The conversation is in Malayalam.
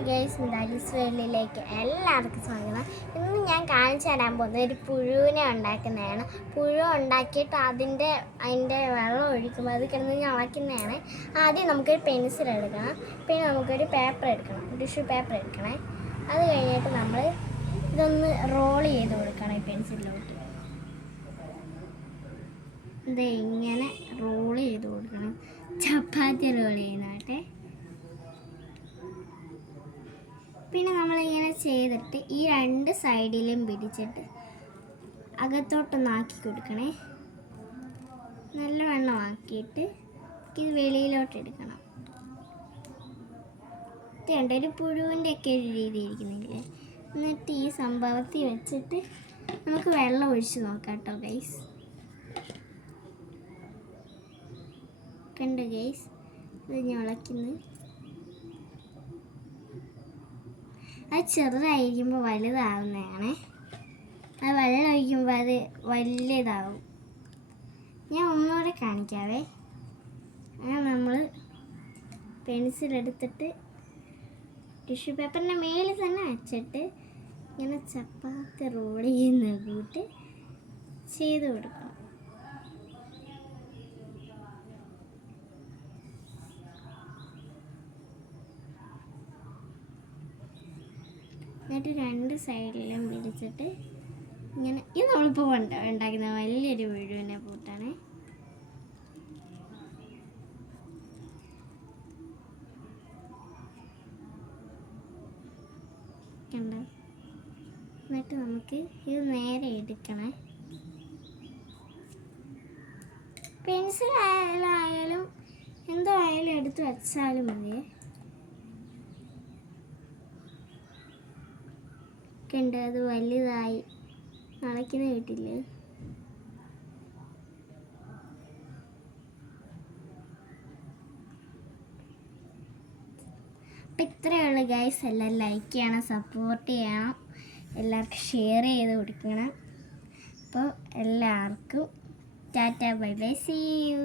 ഹായ് ഗൈസ്, മിതാലിസ് വേൾഡിലേക്ക് എല്ലാവർക്കും സ്വാഗതം. ഇന്ന് ഞാൻ കാണിച്ചു തരാൻ പോകുന്നത് ഒരു പുഴുവിനെ ഉണ്ടാക്കുന്നതാണ്. പുഴു ഉണ്ടാക്കിയിട്ട് അതിൻ്റെ വെള്ളം ഒഴിക്കുമ്പോൾ അത് കിടന്ന് ഇളക്കുന്നതാണ്. ആദ്യം നമുക്കൊരു പെൻസിൽ എടുക്കണം, പിന്നെ നമുക്കൊരു പേപ്പർ എടുക്കണം, ടിഷ്യൂ പേപ്പർ എടുക്കണേ. അത് കഴിഞ്ഞിട്ട് നമ്മൾ ഇതൊന്ന് റോൾ ചെയ്ത് കൊടുക്കണം ഈ പെൻസിലിലോട്ട്. ഇത് ഇങ്ങനെ റോൾ ചെയ്ത് കൊടുക്കണം, ചപ്പാത്തി റോൾ ചെയ്യുന്നതാട്ടെ. പിന്നെ നമ്മളിങ്ങനെ ചെയ്തിട്ട് ഈ രണ്ട് സൈഡിലും പിടിച്ചിട്ട് അകത്തോട്ടൊന്ന് ആക്കി കൊടുക്കണേ. നല്ലവണ്ണം ആക്കിയിട്ട് ഇത് വെളിയിലോട്ട് എടുക്കണം. ഇതുണ്ട് ഒരു പുഴുവിൻ്റെ ഒക്കെ ഒരു രീതി ഇരിക്കുന്നില്ലേ. എന്നിട്ട് ഈ സംഭവത്തിൽ വെച്ചിട്ട് നമുക്ക് വെള്ളം ഒഴിച്ച് നോക്കാം കേട്ടോ ഗൈസ്. കണ്ടു ഗൈസ്, ഇത് ഞാൻ ഇളക്കുന്നു. അത് ചെറുതായിരിക്കുമ്പോൾ വലുതാവുന്നതാണ്. അത് വെള്ളം ഒഴിക്കുമ്പോൾ അത് വലിയതാവും. ഞാൻ ഒന്നുകൂടെ കാണിക്കാവേ. അങ്ങനെ നമ്മൾ പെൻസിലെടുത്തിട്ട് ടിഷ്യൂ പേപ്പറിൻ്റെ മേളിൽ തന്നെ വെച്ചിട്ട് ഇങ്ങനെ ചപ്പാത്തി റോൾ ചെയ്യുന്ന കൂട്ട് ചെയ്ത് കൊടുക്കണം. എന്നിട്ട് രണ്ട് സൈഡിലും പിടിച്ചിട്ട് ഇങ്ങനെ, ഇത് നമ്മളിപ്പോൾ ഉണ്ടാക്കുന്ന വലിയൊരു പുഴുവിനെ പൂട്ടാണ്. കണ്ടോ? എന്നിട്ട് നമുക്ക് ഇത് നേരെ എടുക്കണേ. പെൻസിലായാലും എന്തോ ആയാലും എടുത്ത് വെച്ചാലും മതി. കണ്ട് അത് വലുതായി നടക്കുന്ന കിട്ടില്ലേ. അപ്പം ഇത്രയുള്ള ഗൈസ്, എല്ലാം ലൈക്ക് ചെയ്യണം, സപ്പോർട്ട് ചെയ്യണം, എല്ലാവർക്കും ഷെയർ ചെയ്ത് കൊടുക്കണം. അപ്പോൾ എല്ലാവർക്കും tata bye bye, see U.